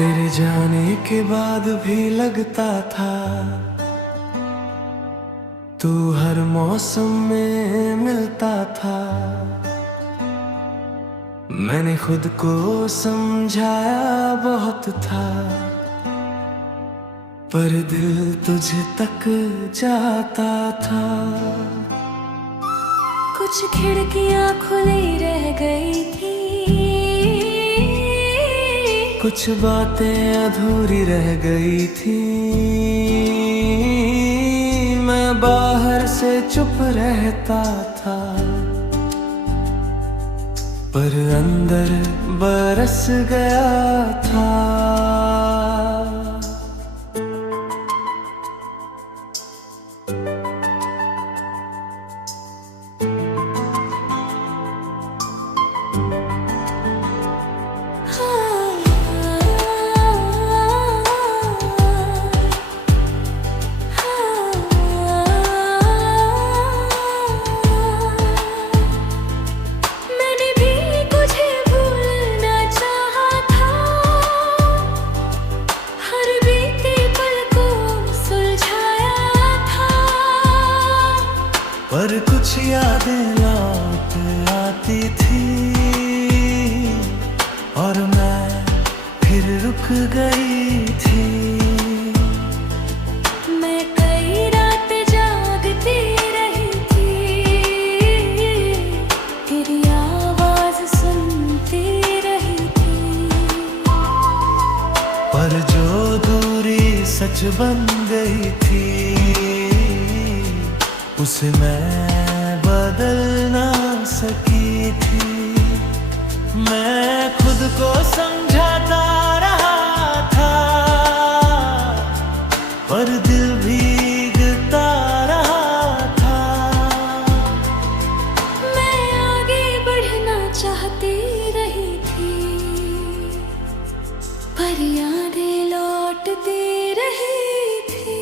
तेरे जाने के बाद भी लगता था तू हर मौसम में मिलता था। मैंने खुद को समझाया बहुत था, पर दिल तुझ तक जाता था। कुछ खिड़कियां खुली रह गई थी, कुछ बातें अधूरी रह गई थी। मैं बाहर से चुप रहता था, पर अंदर बरस गया था। पर कुछ यादें लौट आती थी और मैं फिर रुक गई थी। मैं कई रात जागती रही थी, तेरी आवाज सुनती रही थी। पर जो दूरी सच बन गई थी, उसे मैं बदल ना सकी थी। मैं खुद को समझाता रहा था, पर दिल भीगता रहा था। मैं आगे बढ़ना चाहती रही थी, पर यादें लौटती रही थी।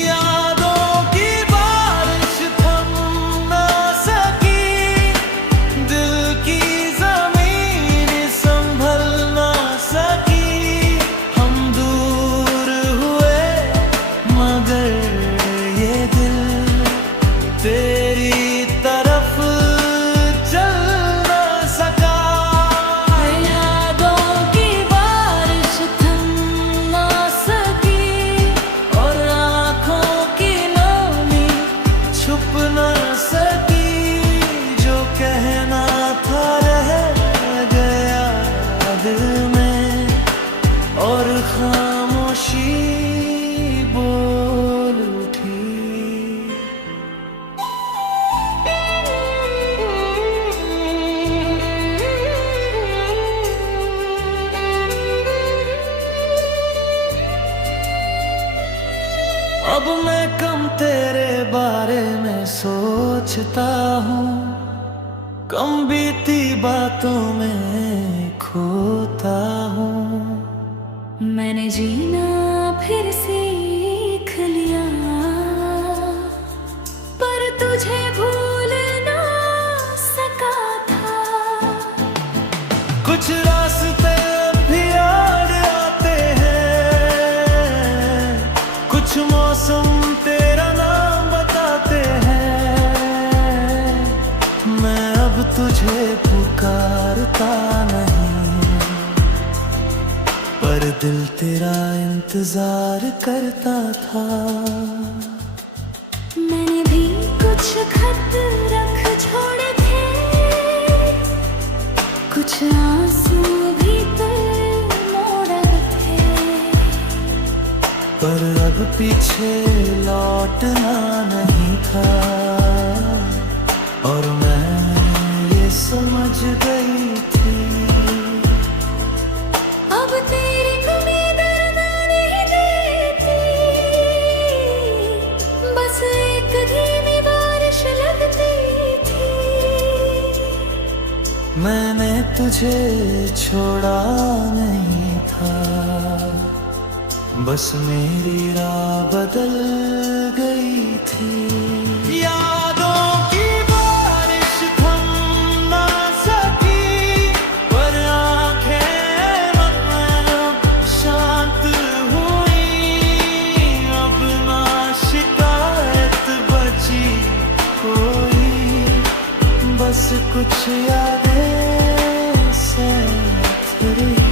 यादों तेरी तरफ चल ना सका। यादों की बारिश थम ना सकी, और आँखों की नमी छुप ना सकी। जो कहना था रह गया दिल में, और खामोशी बोल उठी। अब मैं कम तेरे बारे में सोचता हूँ, कम बीती बातों में खोता हूँ। मैंने जीना फिर सीख लिया, पर तुझे भूल ना सका था। कुछ रास्ते भी याद आते हैं, कुछ मौसम तेरा नाम बताते हैं। मैं अब तुझे पुकारता नहीं, पर दिल तेरा इंतजार करता था। मैंने भी कुछ खत रख छोड़े थे, कुछ आंसू भी मोड़ थे। पर अब पीछे लौटना नहीं था, और मैं ये समझ गई थी। अब तेरी कमी दर्द नहीं देती, बस एक धीमी बारिश लगती थी। मैंने तुझे छोड़ा नहीं था, बस मेरी राह बदल गई थी। यादों की बारिश थम ना सकी, पर आंखें कुछ यादें साथ रही।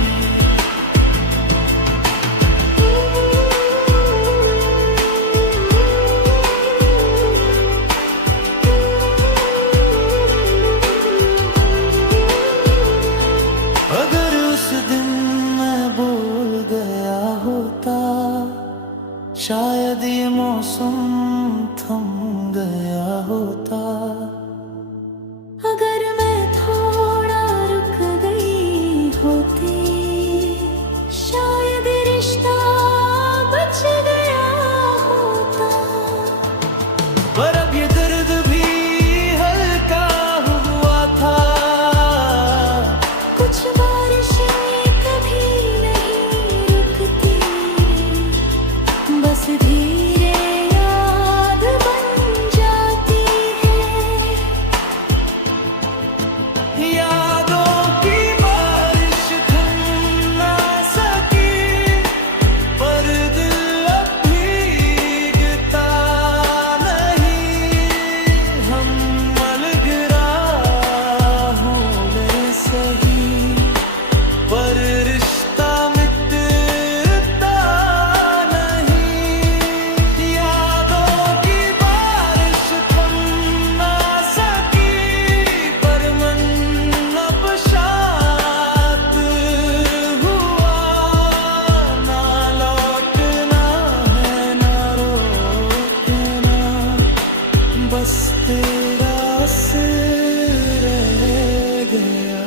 अगर उस दिन मैं भूल गया होता, शायद ये मौसम थम गया होता। अगर मैं थोड़ा रुक गई होती, शायद रिश्ता बच गया होता। पर अब ये दर्द भी हल्का हुआ था। कुछ बारिशें कभी नहीं रुकती, बस धीरे याद बन जाती है। यादों की बारिश थम ना सकी, पर दिल अब भीगता नहीं। हम अलग राहों में सही, पर रिश्ता मिटता नहीं। यादों की बारिश थम ना सकी, पर मन अब शांत हुआ। ना लौटना है ना रोकना, बस तेरा असर रह गया।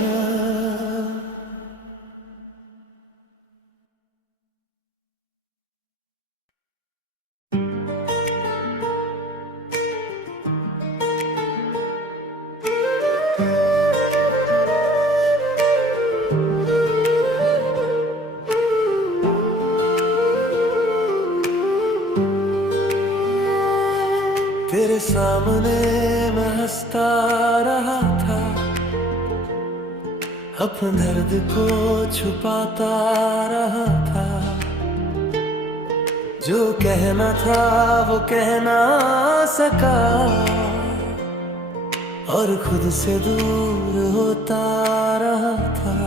तेरे सामने मैं हंसता रहा था, अपने दर्द को छुपाता रहा था। जो कहना था वो कह ना सका, और खुद से दूर होता रहा था।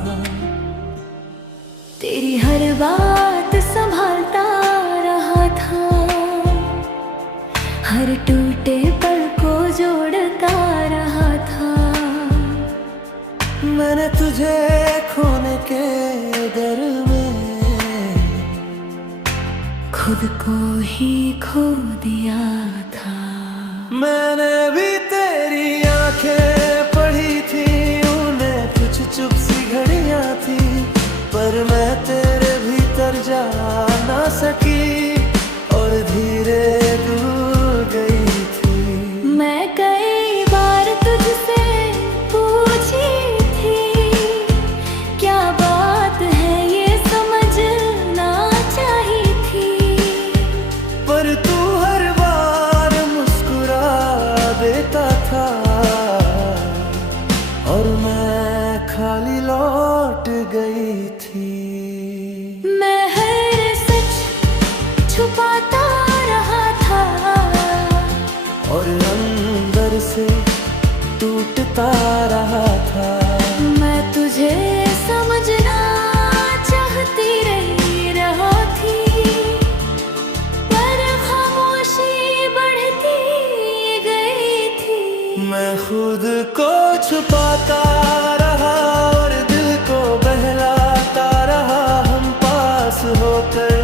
तेरी हर बात संभालता रहा था, हर टूटे पल को जोड़ता रहा था। मैंने तुझे खोने के डर में खुद को ही खो दिया था। मैंने भी तेरी आंखें पढ़ी थी, उन्हें कुछ चुप सी घड़ियां थी, पर मैं तेरे भीतर जा ना सकी, और धीरे दूर गई थी। मैं कई बार तुझसे पूछी थी, क्या बात है ये समझना चाहिए थी, पर तू हर बार मुस्कुरा देता था, और मैं खाली लौट गई थी। मैं हर सच छुपाता रहा था, और अंदर से टूटता रहा था। मैं तुझे समझना चाहती रहा थी, पर खामोशी बढ़ती गई थी। मैं खुद को छुपाता रहा, और दिल को बहलाता रहा। हम पास होकर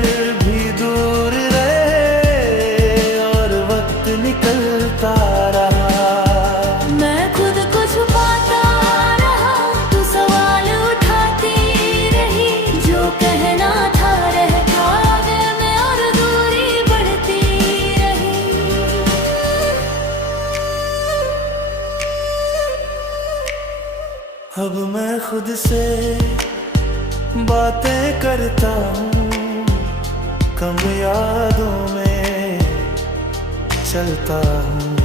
भी दूर रहे, और वक्त निकलता रहा। मैं खुद को छुपाता रहा, तू सवाल उठाती रही। जो कहना था रहता दिल में, और दूरी बढ़ती रही। अब मैं खुद से बातें करता हूँ, कम यादों में चलता हूँ।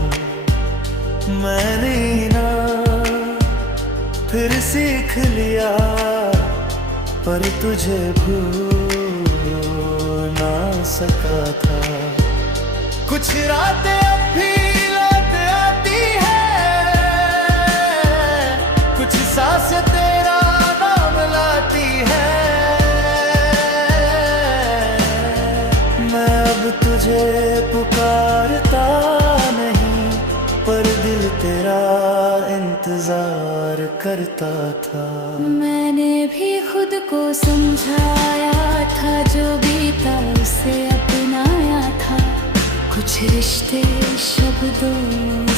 मैंने ना फिर सीख लिया, पर तुझे भूल ना सका था। कुछ रातें अब भी लौट आती है, अब तुझे पुकारता नहीं, पर दिल तेरा इंतजार करता था। मैंने भी खुद को समझाया था, जो बीता उसे अपनाया था। कुछ रिश्ते शब्दों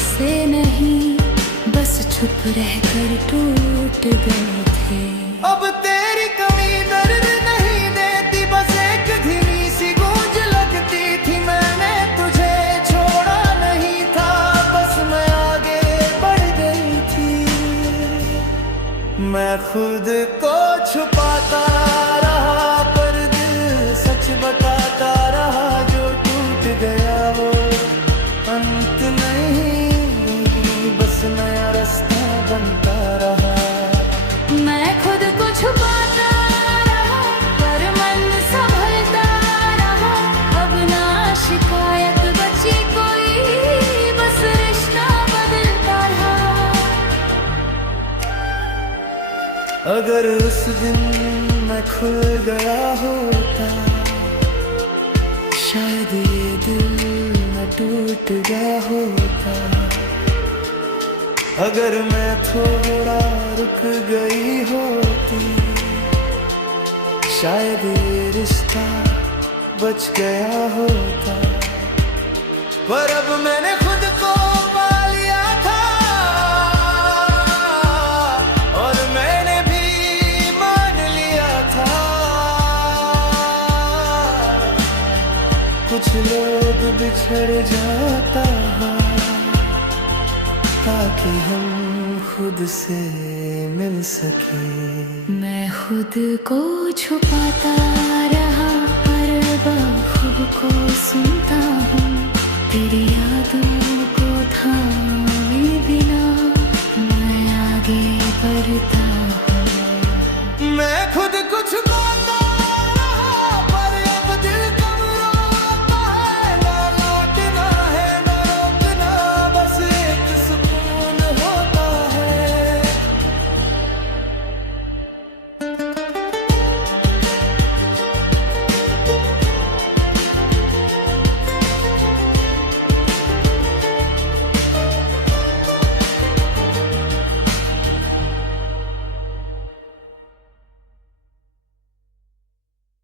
से नहीं, बस चुप रहकर टूट गए थे। अब तेरी कमी दर्द नहीं देती, बस एक धीमी सी गूंज लगती थी। मैंने तुझे छोड़ा नहीं था, बस मैं आगे बढ़ गई थी। मैं खुद को छुपाता रहा, पर दिल सच बताता रहा। जो टूट गया वो अंत नहीं, बस नया रास्ता बनता रहा। मैं खुद को छुपाता रहा, पर मन संभलता रहा। अब ना शिकायत बची कोई, बस रिश्ता बदलता रहा। अगर उस दिन मैं खुल गया होता, शायद ये दिल न टूट गया होता। अगर मैं थोड़ा रुक गई होती, शायद ये रिश्ता बच गया होता। पर अब मैंने खुद को पा लिया था, और मैंने भी मान लिया था। कुछ लोग बिछड़ जाता है, ताकि हम खुद से मिल सके। मैं खुद को छुपाता रहा, पर खुद को सुनता हूँ। तेरी